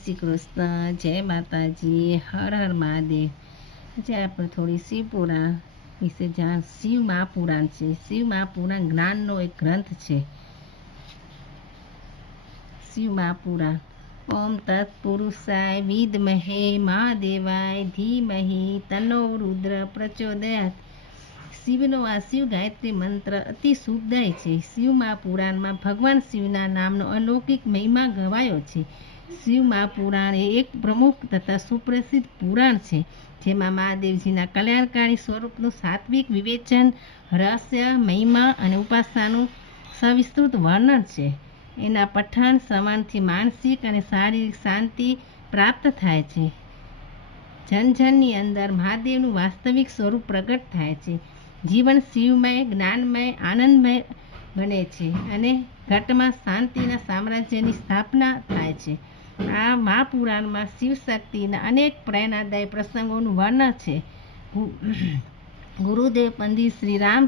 શ્રી કૃષ્ણ, જય માતાજી, હર હર મહાદેવ. આજે આપણે થોડી શિવપુરાણ વિશે શિવ મહાપુરાણ છે. શિવ મહાપુરાણ જ્ઞાનનો એક ગ્રંથ છે. શિવ મહાપુરાણ. ઓમ તત્પુરુષાય વિદ્મહે મહાદેવાય ધીમહિ તન્નો રુદ્ર પ્રચોદયાત. શિવનો આ શિવ ગાયત્રી મંત્ર અતિ શુભદાય છે. શિવ મહાપુરાણમાં ભગવાન શિવના નામનો અલૌકિક મહિમા ગવાયો છે. શિવ મહાપુરાણ એ એક પ્રમુખ તથા સુપ્રસિદ્ધ પુરાણ છે, જેમાં મહાદેવજીના કલ્યાણકારી સ્વરૂપનું સાત્વિક વિવેચન, રહસ્ય, મહિમા અને ઉપાસનાનું સવિસ્તૃત વર્ણન છે. એના પઠન શ્રવણથી માનસિક અને શારીરિક શાંતિ પ્રાપ્ત થાય છે. જનજનની અંદર મહાદેવનું વાસ્તવિક સ્વરૂપ પ્રગટ થાય છે. જીવન શિવમય, જ્ઞાનમય, આનંદમય બને છે અને ઘટમાં શાંતિના સામ્રાજ્યની સ્થાપના થાય છે. આ મહાપુરાણમાં શિવ શક્તિના અનેક પ્રેરણાદાયી પ્રસંગોનું વર્ણન છે. ગુરુદેવ પંડિત શ્રી રામ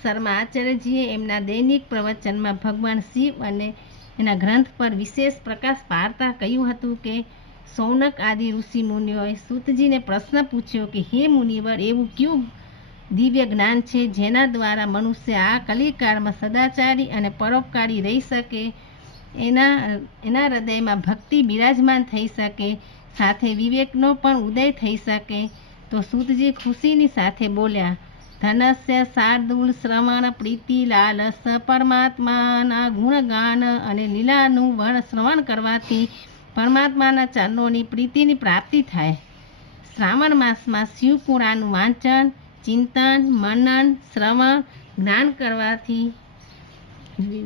શર્મા આચાર્યજીએ એમના દૈનિક પ્રવચનમાં ભગવાન શિવ અને એના ગ્રંથ પર વિશેષ પ્રકાશ પાડતા કહ્યું હતું કે સૌનક આદિ ઋષિ મુનિઓએ સૂતજીને પ્રશ્ન પૂછ્યો કે હે મુનિવર, એવું કયું દિવ્ય જ્ઞાન છે જેના દ્વારા મનુષ્ય આ કલિકાળમાં સદાચારી અને પરોપકારી રહી શકે, એના હૃદયમાં ભક્તિ બિરાજમાન થઈ શકે, સાથે વિવેકનો પણ ઉદય થઈ શકે. તો સૂતજી ખુશીની સાથે બોલ્યા, ધનસ્ય શાર્દૂલ શ્રવણ પ્રીતિ લાલસ. પરમાત્માના ગુણગાન અને લીલાનું શ્રવણ કરવાથી પરમાત્માના ચરણોની પ્રીતિની પ્રાપ્તિ થાય. શ્રાવણ માસમાં શિવ પુરાણનું વાંચન, ચિંતન, મનન, શ્રવણ, જ્ઞાન કરવાથી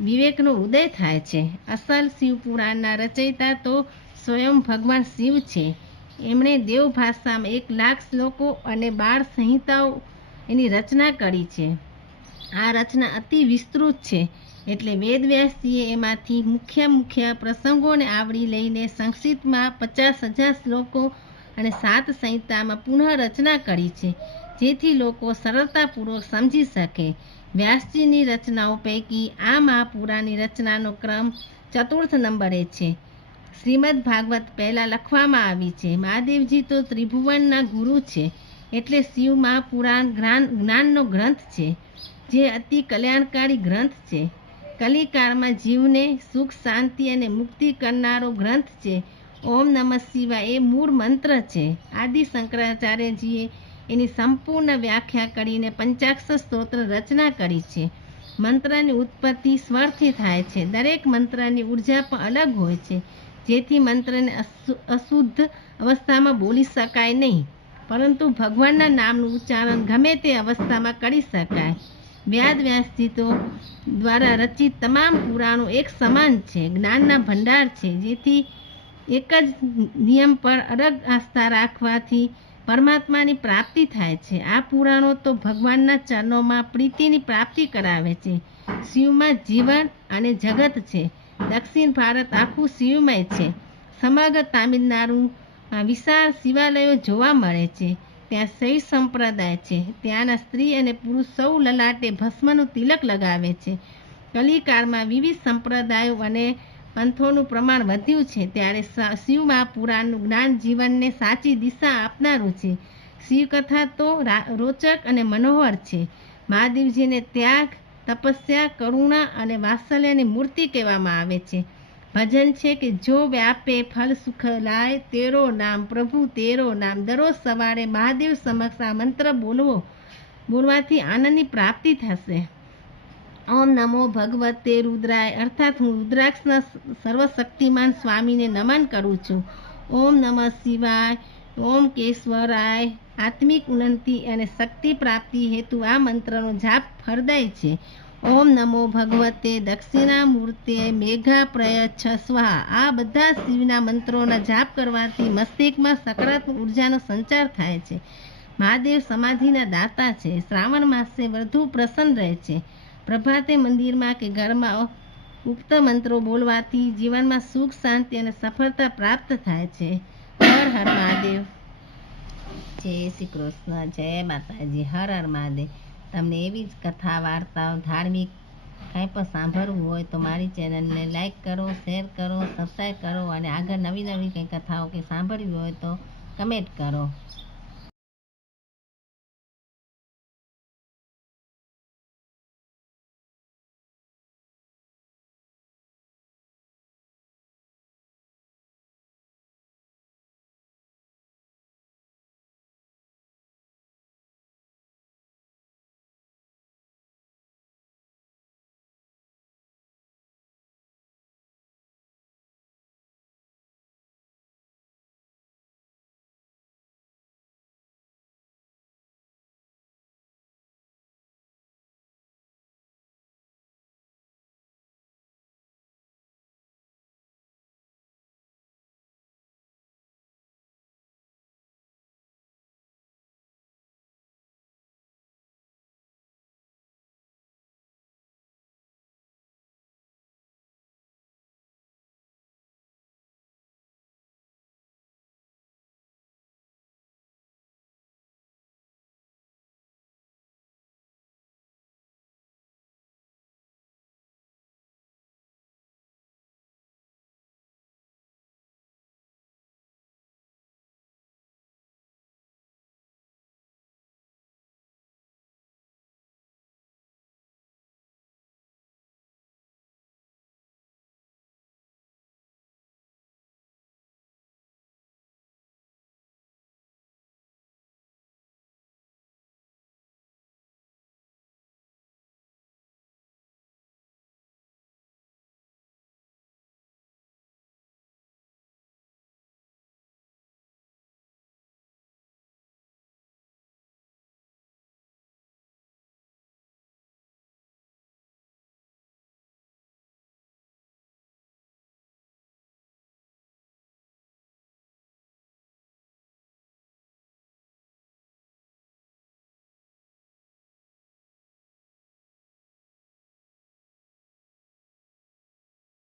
વિવેકનો ઉદય થાય છે. અસલ શિવ પુરાણના રચયિતા તો સ્વયં ભગવાન શિવ છે. એમણે દેવ ભાષામાં 1,00,000 શ્લોકો અને 12 સંહિતાઓ એની રચના કરી છે. આ રચના અતિ વિસ્તૃત છે, એટલે વેદવ્યાસજીએ એમાંથી મુખ્ય પ્રસંગોને આવરી લઈને સંક્ષિપ્તમાં 50,000 શ્લોકો અને 7 સંહિતામાં પુનઃ રચના કરી છે, જેથી લોકો સરળતાપૂર્વક સમજી શકે. વ્યાસજીની રચનાઓ પૈકી આ મહાપુરાણની રચનાનો ક્રમ 4th નંબરે છે. શ્રીમદ ભાગવત પહેલાં લખવામાં આવી છે. મહાદેવજી તો ત્રિભુવનના ગુરુ છે, એટલે શિવ મહાપુરાણ જ્ઞાનનો ગ્રંથ છે, જે અતિ કલ્યાણકારી ગ્રંથ છે. કલિકાળમાં જીવને સુખ, શાંતિ અને મુક્તિ કરનારો ગ્રંથ છે. ઓમ નમઃ શિવાય એ મૂળ મંત્ર છે. આદિ શંકરાચાર્યજીએ એની સંપૂર્ણ વ્યાખ્યા કરીને પંચાક્ષર સ્તોત્ર રચના કરી છે. મંત્રની ઉત્પત્તિ સ્વરથી થાય છે. દરેક મંત્રની ઉર્જા પણ અલગ હોય છે, જેથી મંત્રને અશુદ્ધ અવસ્થામાં બોલી શકાય નહીં, પરંતુ ભગવાનના નામનું ઉચ્ચારણ ગમે તે અવસ્થામાં કરી શકાય. વ્યાસજી તો દ્વારા રચિત તમામ પુરાણો એક સમાન છે, જ્ઞાનના ભંડાર છે, જેથી એક જ નિયમ પર અડગ આસ્થા રાખવાથી પરમાત્માની પ્રાપ્તિ થાય છે. આ પુરાણો તો ભગવાનના ચરણોમાં પ્રીતિની પ્રાપ્તિ કરાવે છે. શિવમાં જીવન અને જગત છે. દક્ષિણ ભારત આખું શિવમય છે. સમગ્ર તામિલનાડુમાં વિશાળ શિવાલયો જોવા મળે છે. ત્યાં શૈવ સંપ્રદાય છે. ત્યાંના સ્ત્રી અને પુરુષ સૌ લલાટે ભસ્મનું તિલક લગાવે છે. કલિકાળમાં વિવિધ સંપ્રદાયો અને પંથોનું પ્રમાણ વધ્યું છે, ત્યારે શિવ મહાપુરાણનું જ્ઞાન જીવનને સાચી દિશા આપનારું છે. શિવકથા તો રોચક અને મનોહર છે. મહાદેવજીને ત્યાગ, તપસ્યા, કરુણા અને વાત્સલ્યની મૂર્તિ કહેવામાં આવે છે. ભજન છે કે જો વ્યાપે ફલ સુખ લાય, તેરો નામ પ્રભુ તેરો નામ. દરરોજ સવારે મહાદેવ સમક્ષ આ મંત્ર બોલવાથી આનંદની પ્રાપ્તિ થશે. ઓમ નમો ભગવતે રુદ્રાય, અર્થાત હું રુદ્રાક્ષના સર્વશક્તિમાન સ્વામીને નમન કરું છું. ઓમ નમઃ શિવાય, ઓમ કેશ્વરાય. આત્મિક ઉન્નતિ અને શક્તિ પ્રાપ્તિ હેતુ આ મંત્રનો જાપ ફળદાય છે. ઓમ નમો ભગવતે દક્ષિણામૂર્તે મેઘા પ્રયચ્છ સ્વાહા. આ બધા શિવના મંત્રોના જાપ કરવાથી મસ્તિષ્કમાં સકારાત્મક ઉર્જાનો સંચાર થાય છે. મહાદેવ સમાધિના દાતા છે. શ્રાવણ માસે વધુ પ્રસન્ન રહે છે. પ્રભાતે મંદિરમાં કે ઘરમાં ઉક્ત મંત્રો બોલવાથી જીવનમાં સુખ, શાંતિ અને સફળતા પ્રાપ્ત થાય છે. હર હર મહાદેવ. જય શ્રી કૃષ્ણ, જય માતાજી, હર હર મહાદેવ. તમને એવી જ કથા, વાર્તાઓ, ધાર્મિક કાંઈ પણ સાંભળવું હોય તો મારી ચેનલને લાઈક કરો, શેર કરો, સબસ્ક્રાઈબ કરો અને આગળ નવી નવી કંઈ કથાઓ કે સાંભળવી હોય તો કમેન્ટ કરો.